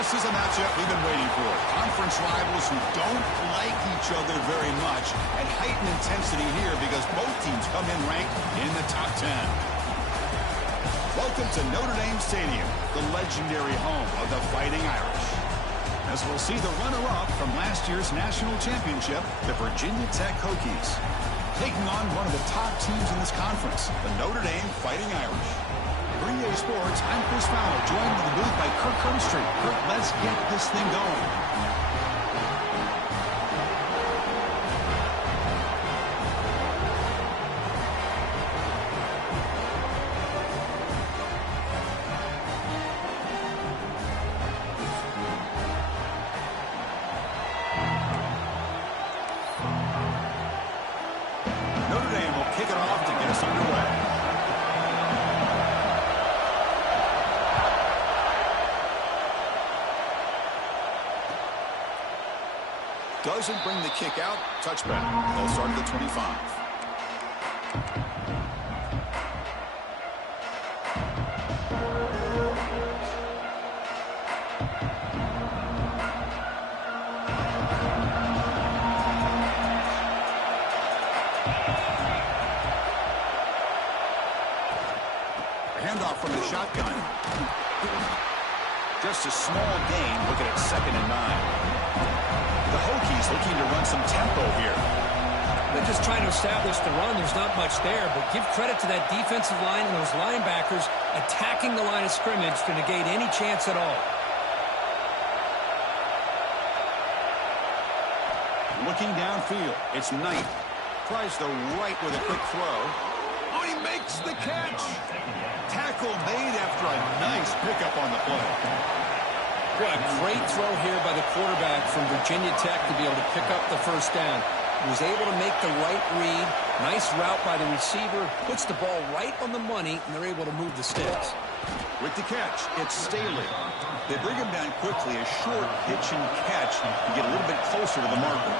This is a matchup we've been waiting for. Conference rivals who don't like each other very much, and heightened intensity here because both teams come in ranked in the top 10. Welcome to Notre Dame Stadium, the legendary home of the Fighting Irish. As we'll see the runner-up from last year's national championship, the Virginia Tech Hokies, taking on one of the top teams in this conference, the Notre Dame Fighting Irish. For EA Sports, I'm Chris Fowler, joined in the booth by Kirk Cumstreet. Kirk, let's get this thing going. Notre Dame will kick it off to get us underway. Doesn't bring the kick out. Touchback. They'll start at the 25. Handoff from the shotgun. Just a small gain. Look at it, 2nd and 9. The Hokies looking to run some tempo here. They're just trying to establish the run. There's not much there, but give credit to that defensive line and those linebackers attacking the line of scrimmage to negate any chance at all. Looking downfield, it's Knight. Tries the right with a quick throw. Oh, he makes the catch. Tackle made after a nice pickup on the play. What a great throw here by the quarterback from Virginia Tech to be able to pick up the first down. He was able to make the right read. Nice route by the receiver. Puts the ball right on the money, and they're able to move the sticks. With the catch, it's Staley. They bring him down quickly. A short pitch and catch to get a little bit closer to the marker.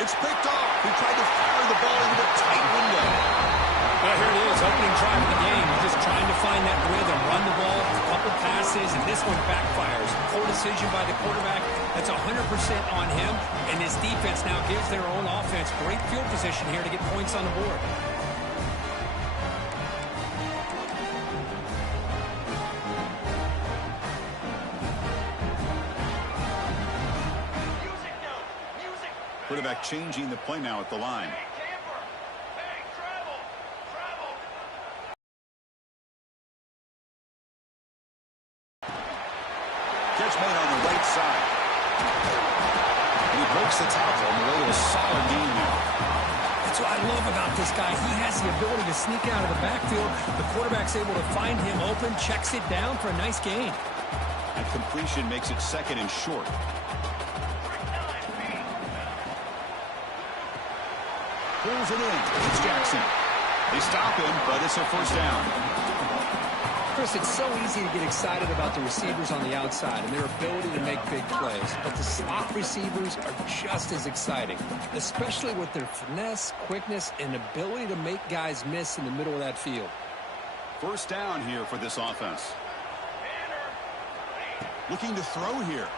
It's picked off. He tried to fire the ball into a tight window. Well, here it is, opening drive of the game. He's just trying to find that rhythm, run the ball, a couple passes, and this one backfires. Poor decision by the quarterback. That's 100% on him, and his defense now gives their own offense great field position here to get points on the board. Quarterback changing the play now at the line. Catch made on the right side. And he breaks the tackle on the way to a solid gain there. That's what I love about this guy. He has the ability to sneak out of the backfield. The quarterback's able to find him open, checks it down for a nice gain. And completion makes it 2nd and short. Pulls it in. It's Jackson. They stop him, but it's a first down. Chris, it's so easy to get excited about the receivers on the outside and their ability to make big plays. But the slot receivers are just as exciting, especially with their finesse, quickness, and ability to make guys miss in the middle of that field. First down here for this offense. Looking to throw here.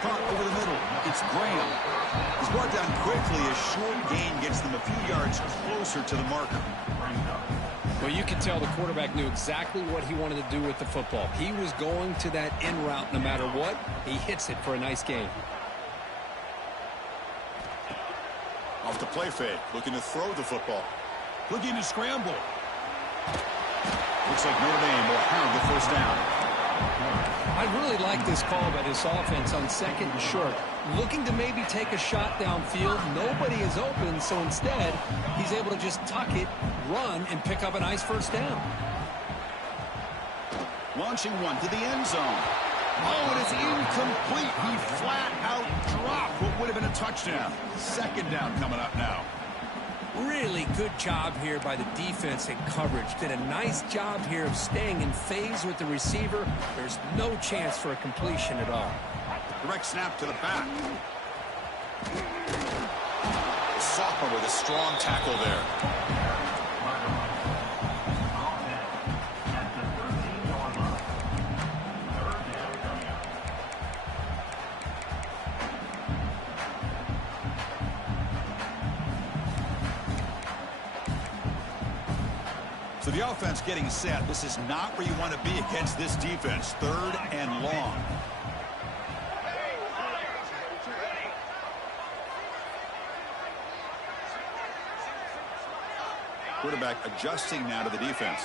Caught over the middle. It's Graham. He's brought down quickly. A short gain gets them a few yards closer to the marker. Well, you can tell the quarterback knew exactly what he wanted to do with the football. He was going to that in route no matter what. He hits it for a nice gain. Off the play fake. Looking to throw the football. Looking to scramble. Looks like Notre Dame will have the first down. I really like this call by this offense on 2nd and short. Looking to maybe take a shot downfield. Nobody is open, so instead, he's able to just tuck it, run, and pick up a nice first down. Launching one to the end zone. Oh, it is incomplete. He flat out dropped what would have been a touchdown. 2nd down coming up now. Really good job here by the defense in coverage. Did a nice job here of staying in phase with the receiver. There's no chance for a completion at all. Direct snap to the back. Sophomore with a strong tackle there. So the offense getting set. This is not where you want to be against this defense. 3rd and long. Quarterback adjusting now to the defense.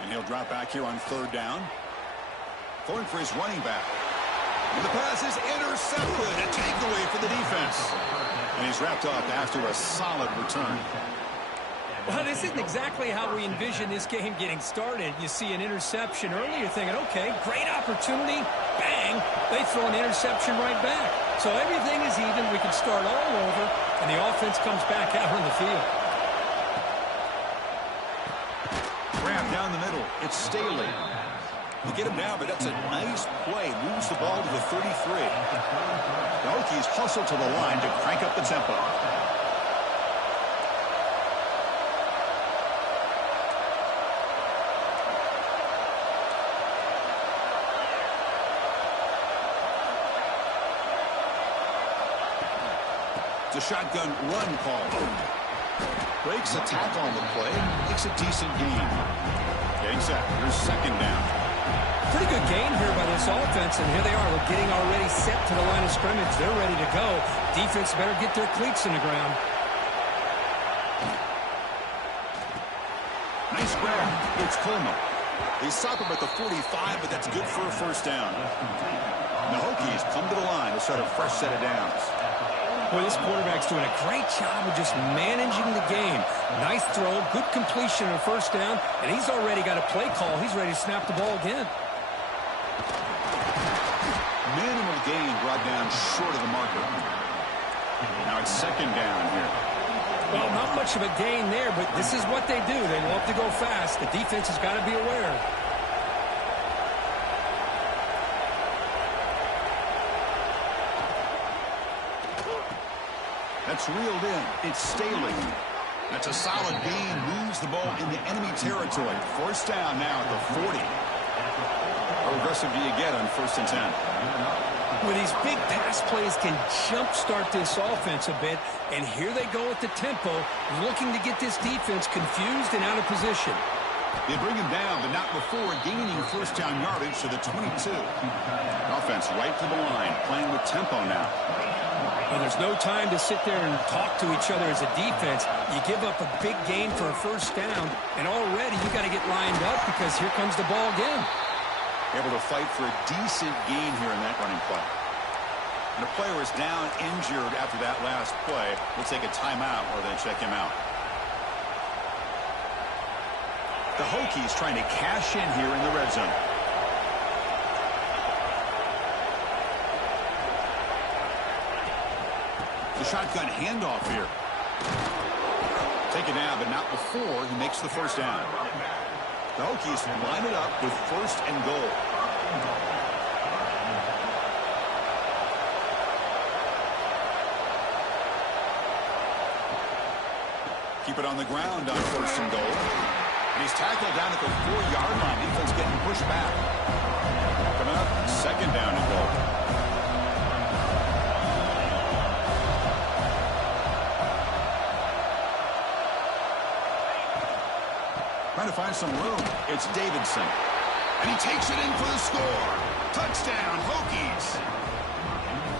And he'll drop back here on 3rd down. Going for his running back. And the pass is intercepted. A takeaway for the defense. And he's wrapped up after a solid return. Well, this isn't exactly how we envision this game getting started. You see an interception early, you're thinking, okay, great opportunity. Bang! They throw an interception right back. So everything is even. We can start all over, and the offense comes back out on the field. Grab down the middle. It's Staley. You get him down, but that's a nice play. Moves the ball to the 33. The Hokies hustle to the line to crank up the tempo. It's a shotgun run call. Breaks a tackle on the play. Makes a decent gain. Getting set. Here's 2nd down. Pretty good gain here by this offense, and here they are. We're getting already set to the line of scrimmage. They're ready to go. Defense better get their cleats in the ground. Nice grab. It's Coleman. They stop him at the 45, but that's good for a 1st down. The Hokies come to the line to start a fresh set of downs. Boy, this quarterback's doing a great job of just managing the game. Nice throw, good completion on 1st down, and he's already got a play call. He's ready to snap the ball again. Minimal gain brought down short of the marker. Now it's 2nd down here. Well, not much of a gain there, but this is what they do. They love to go fast. The defense has got to be aware. That's reeled in. It's Staley. That's a solid gain. Moves the ball in the enemy territory. 1st down now at the 40. How aggressive do you get on 1st and 10? Well, these big pass plays can jumpstart this offense a bit, and here they go at the tempo, looking to get this defense confused and out of position. They bring him down, but not before gaining 1st down yardage to the 22. Offense right to the line, playing with tempo now. Well, there's no time to sit there and talk to each other as a defense. You give up a big gain for a 1st down, and already you got to get lined up because here comes the ball again. Able to fight for a decent gain here in that running play. And the player is down injured after that last play. We'll take a timeout or then check him out. The Hokies trying to cash in here in the red zone. The shotgun handoff here. Take it down, but not before he makes the 1st down. The Hokies line it up with 1st and goal. Keep it on the ground on 1st and goal. And he's tackled down at the 4-yard line. Defense getting pushed back. Coming up, 2nd down and goal. Trying to find some room. It's Davidson. And he takes it in for the score. Touchdown, Hokies.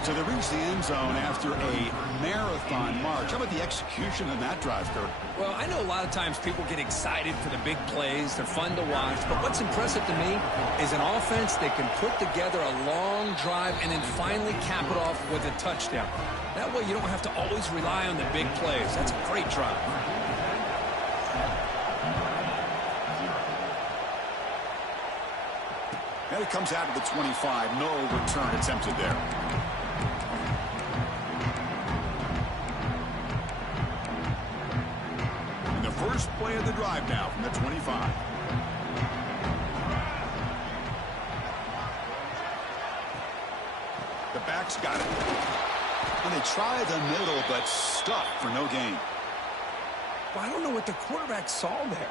So they reach the end zone after a marathon march. How about the execution on that drive, Kurt? Well, I know a lot of times people get excited for the big plays. They're fun to watch. But what's impressive to me is an offense that can put together a long drive and then finally cap it off with a touchdown. That way you don't have to always rely on the big plays. That's a great drive. And it comes out of the 25. No return attempted there. First play of the drive now from the 25. The back's got it. And they try the middle, but stuck for no gain. Well, I don't know what the quarterback saw there.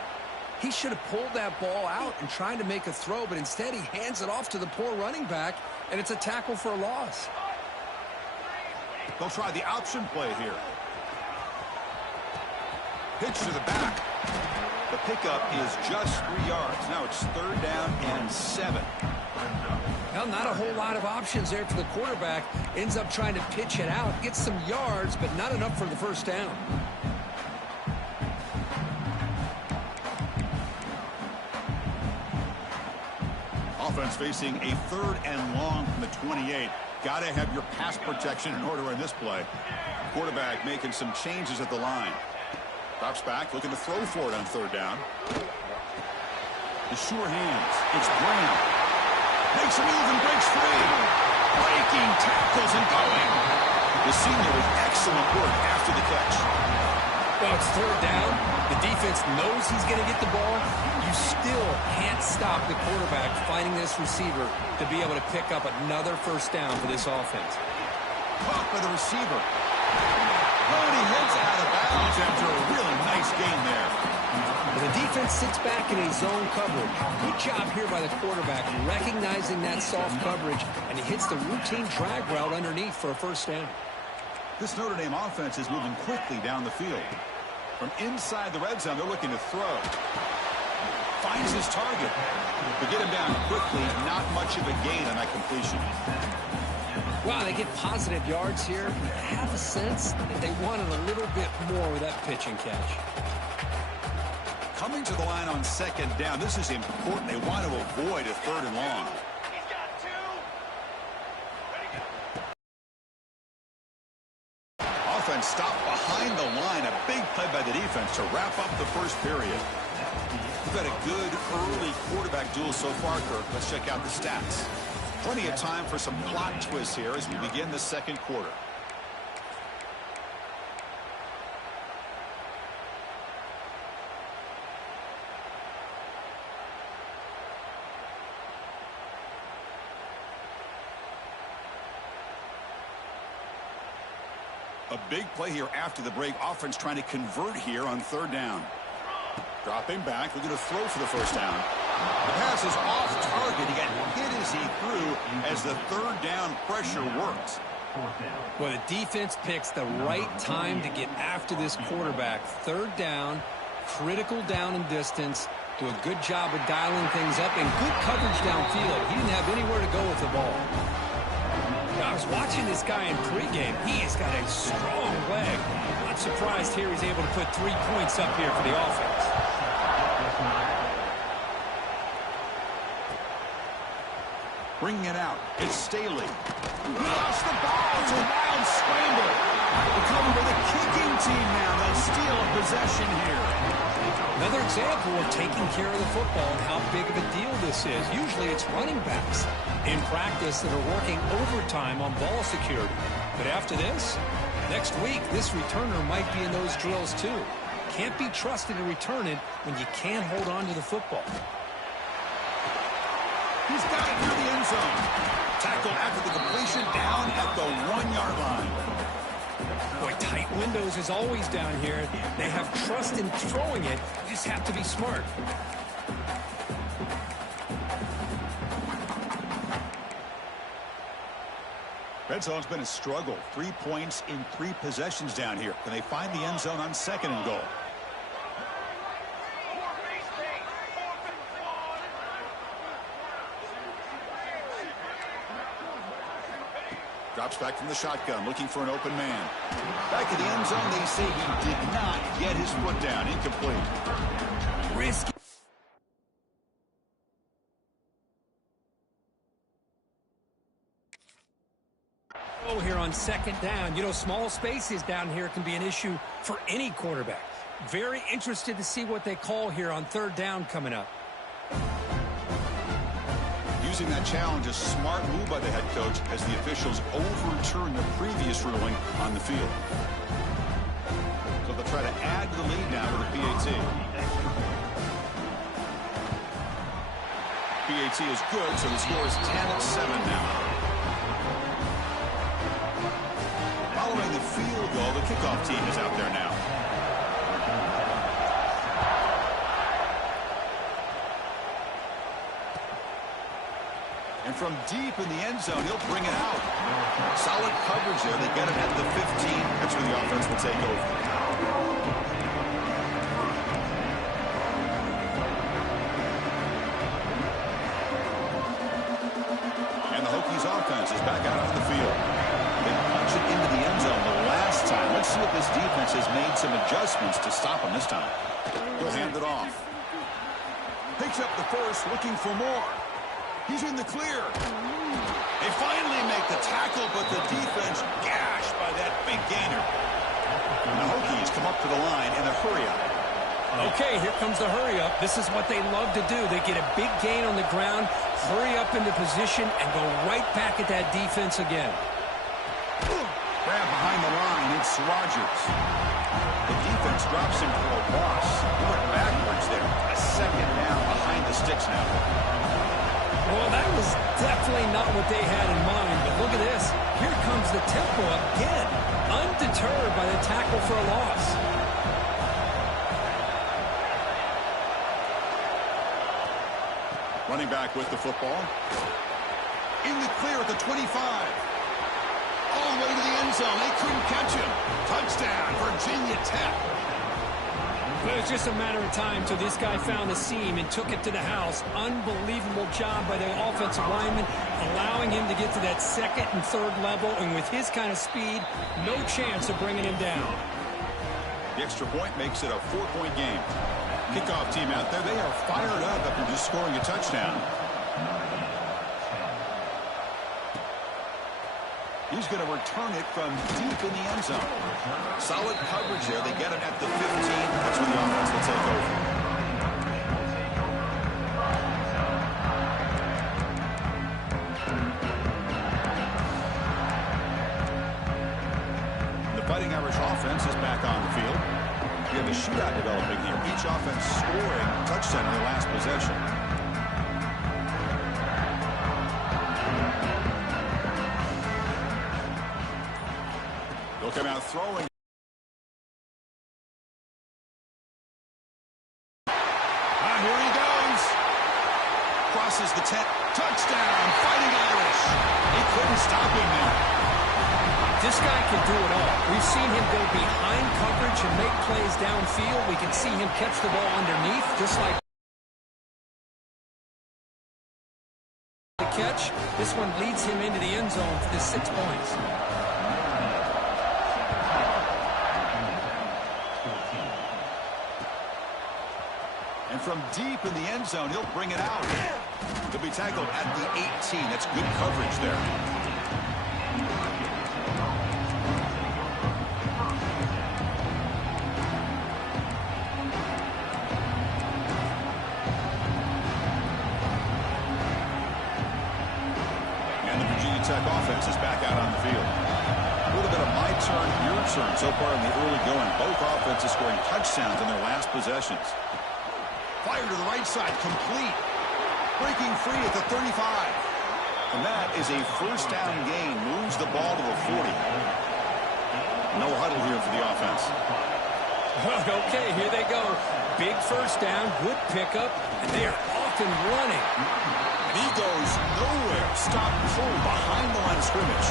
He should have pulled that ball out and tried to make a throw, but instead he hands it off to the poor running back, and it's a tackle for a loss. They'll try the option play here. Pitch to the back. The pickup is just 3 yards. Now it's 3rd down and 7. Well, not a whole lot of options there for the quarterback. Ends up trying to pitch it out, gets some yards, but not enough for the first down. Offense facing a 3rd and long from the 28. Got to have your pass protection in order in this play. Quarterback making some changes at the line. Drops back, looking to throw for it on 3rd down. The sure hands. It's Brown. Makes a move and breaks free. Breaking tackles and going. The senior with excellent work after the catch. Well, it's 3rd down. The defense knows he's going to get the ball. You still can't stop the quarterback finding this receiver to be able to pick up another first down for this offense. Caught by the receiver. Oh, and he heads out of bounds after a really nice gain there. The defense sits back in a zone coverage. Good job here by the quarterback, recognizing that soft coverage, and he hits the routine drag route underneath for a first down. This Notre Dame offense is moving quickly down the field. From inside the red zone, they're looking to throw. Finds his target. To get him down quickly, not much of a gain on that completion. Wow, they get positive yards here. I have a sense that they wanted a little bit more with that pitch and catch. Coming to the line on 2nd down, this is important. They want to avoid a 3rd and long. Offense stopped behind the line. A big play by the defense to wrap up the first period. We've got a good early quarterback duel so far, Kirk. Let's check out the stats. Plenty of time for some plot twists here as we begin the 2nd quarter. A big play here after the break. Offense trying to convert here on 3rd down. Dropping back, looking to throw for the first down. The pass is off target. He got hit as he threw as the 3rd down pressure works. Well, the defense picks the right time to get after this quarterback. 3rd down, critical down and distance. Do a good job of dialing things up and good coverage downfield. He didn't have anywhere to go with the ball. I was watching this guy in pregame. He has got a strong leg. Not surprised here he's able to put 3 points up here for the offense. Bringing it out. It's Staley. He lost the ball. It's a wild scramble. They're coming with a kicking team now. They'll steal a possession here. Another example of taking care of the football and how big of a deal this is. Usually it's running backs in practice that are working overtime on ball security. But after this, next week, this returner might be in those drills too. Can't be trusted to return it when you can't hold on to the football. He's got it near the end zone. Tackle after the completion down at the 1-yard line. Boy, tight windows is always down here. They have trust in throwing it. You just have to be smart. Red zone's been a struggle. 3 points in 3 possessions down here. Can they find the end zone on 2nd and goal? Drops back from the shotgun, looking for an open man. Back in the end zone, they say he did not get his foot down. Incomplete. Risky. Oh, here on 2nd down. You know, small spaces down here can be an issue for any quarterback. Very interested to see what they call here on 3rd down coming up. Using that challenge, a smart move by the head coach as the officials overturn the previous ruling on the field. So they'll try to add to the lead now with a PAT. PAT is good, so the score is 10-7 now. Following the field goal, the kickoff team is out there now. And from deep in the end zone, he'll bring it out. Solid coverage there. They get it at the 15. That's where the offense will take over. And the Hokies offense is back out on the field. They punch it into the end zone the last time. Let's see if this defense has made some adjustments to stop him this time. He'll hand it off. Picks up the first, looking for more. He's in the clear. They finally make the tackle, but the defense gashed by that big gainer. And the Hokies come up to the line in a hurry-up. Okay, here comes the hurry-up. This is what they love to do. They get a big gain on the ground, hurry up into position, and go right back at that defense again. Grab behind the line. It's Rogers. The defense drops him for a loss. He went backwards there. A second down behind the sticks now. Well, that was definitely not what they had in mind, but look at this. Here comes the tempo again, undeterred by the tackle for a loss. Running back with the football. In the clear at the 25. All the way to the end zone. They couldn't catch him. Touchdown, Virginia Tech. It was just a matter of time till this guy found the seam and took it to the house. Unbelievable job by the offensive lineman, allowing him to get to that second and third level, and with his kind of speed, no chance of bringing him down. The extra point makes it a 4-point game. Kickoff team out there, they are fired up after just scoring a touchdown. He's going to return it from deep in the end zone. Solid coverage there. They get it at the 15. That's when the offense will take over. The Fighting Irish offense is back on the field. We have a shootout developing here. Each offense scoring a touchdown in their last possession. They'll come out throwing. Here he goes. Crosses the 10. Touchdown, Fighting Irish. He couldn't stop him there. This guy can do it all. We've seen him go behind coverage and make plays downfield. We can see him catch the ball underneath, just like the catch. This one leads him into the end zone for the 6 points. And from deep in the end zone, he'll bring it out. He'll be tackled at the 18. That's good coverage there. And the Virginia Tech offense is back out on the field. A little bit of my turn, your turn so far in the early going. Both offenses scoring touchdowns in their last possessions. Fire to the right side, complete. Breaking free at the 35. And that is a first down gain. Moves the ball to the 40. No huddle here for the offense. Okay, here they go. Big first down, good pickup, and they are off and running. And he goes nowhere. Stop pull behind the line of scrimmage.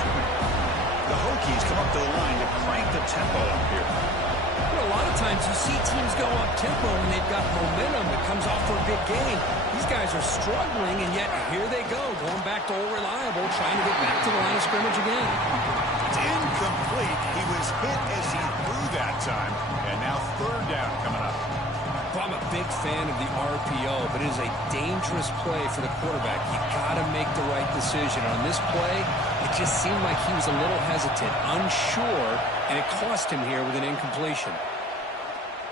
The Hokies come up to the line to crank the tempo up here. A lot of times you see teams go up-tempo when they've got momentum that comes off for a big gain. These guys are struggling, and yet here they go, going back to old reliable, trying to get back to the line of scrimmage again. It's incomplete. He was hit as he threw that time, and now third down coming up. Well, I'm a big fan of the RPO, but it is a dangerous play for the quarterback. You got to make the right decision. On this play, it just seemed like he was a little hesitant, unsure, and it cost him here with an incompletion.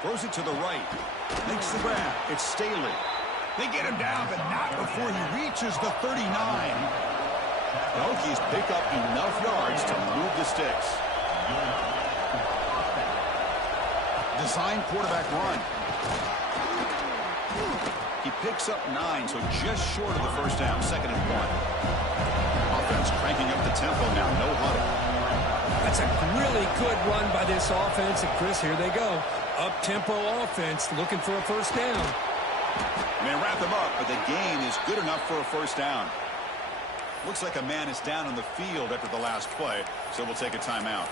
Throws it to the right. Makes the grab. It's Staley. They get him down, but not before he reaches the 39. The Hokies pick up enough yards to move the sticks. Design quarterback run. He picks up 9, so just short of the first down, 2nd and 1. Offense cranking up the tempo now, no huddle. That's a really good run by this offense. And Chris, here they go. Up-tempo offense looking for a first down. May wrap them up, but the gain is good enough for a first down. Looks like a man is down on the field after the last play, so we'll take a timeout.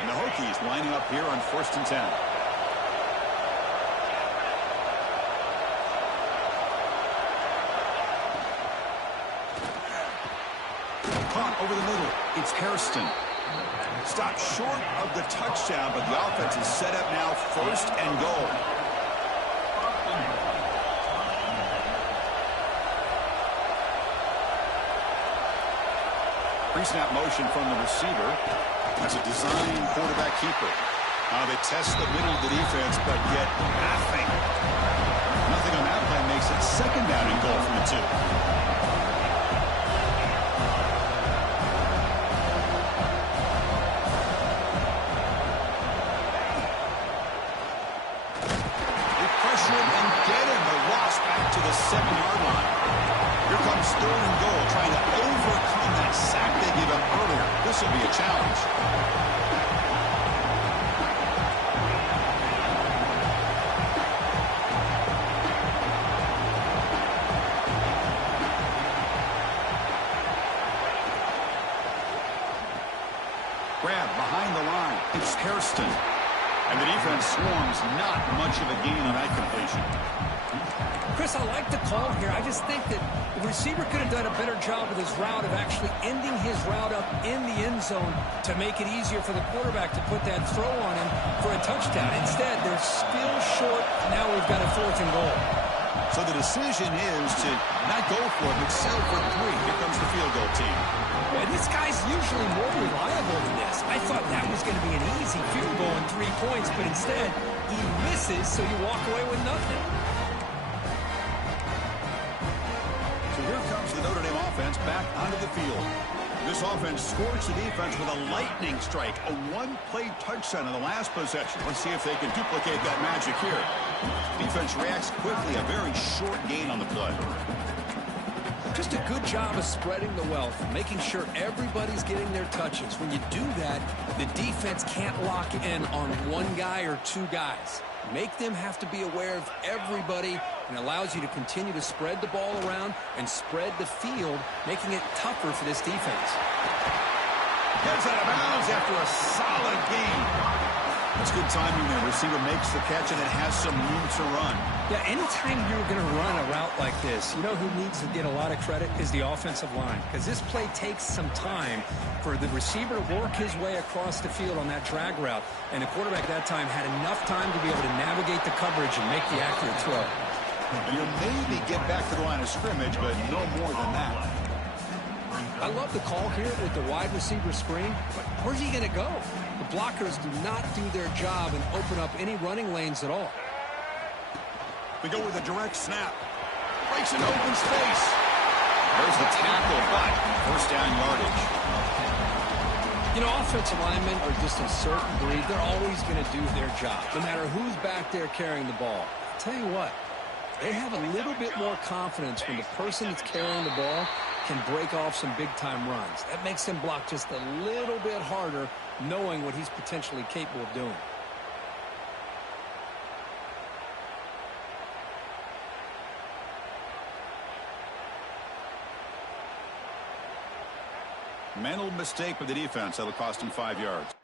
And the Hokies lining up here on 1st and 10. Caught over the middle. It's Hairston. Stopped short of the touchdown, but the offense is set up now 1st and goal. Pre-snap motion from the receiver. That's a design quarterback keeper. They test the middle of the defense, but get nothing. Nothing on that play makes it 2nd down and goal from the 2. To the 7-yard line. Here comes 3rd and goal, trying to overcome that sack they gave up earlier. This will be a challenge. Grab behind the line. It's Hairston. And the defense swarms. Not much of a gain on that completion. Chris, I like the call here. I just think that the receiver could have done a better job with his route of actually ending his route up in the end zone to make it easier for the quarterback to put that throw on him for a touchdown. Instead, they're still short. Now we've got a 4th and goal. So the decision is to not go for it, but settle for 3. Here comes the field goal team. And this guy's usually more reliable than this. I thought that was going to be an easy field goal and 3 points, but instead, he misses, so you walk away with nothing. Here comes the Notre Dame offense back onto the field. This offense scores the defense with a lightning strike, a 1-play touchdown in the last possession. Let's see if they can duplicate that magic here. Defense reacts quickly, a very short gain on the play. Just a good job of spreading the wealth, making sure everybody's getting their touches. When you do that, the defense can't lock in on 1 guy or 2 guys. Make them have to be aware of everybody, and allows you to continue to spread the ball around and spread the field, making it tougher for this defense. Gets out of bounds after a solid gain. That's good timing there. Receiver makes the catch, and it has some room to run. Yeah, anytime you're going to run a route like this, you know who needs to get a lot of credit is the offensive line, because this play takes some time for the receiver to work his way across the field on that drag route, and the quarterback that time had enough time to be able to navigate the coverage and make the accurate throw. And you'll maybe get back to the line of scrimmage, but no more than that. I love the call here with the wide receiver screen, but where's he going to go? The blockers do not do their job and open up any running lanes at all. We go with a direct snap. Breaks into open space. There's the tackle, but 1st down yardage. You know, offensive linemen are just a certain breed. They're always going to do their job, no matter who's back there carrying the ball. I'll tell you what, they have a little bit more confidence when the person that's carrying the ball can break off some big-time runs. That makes them block just a little bit harder, knowing what he's potentially capable of doing. Mental mistake with the defense. That'll cost him 5 yards.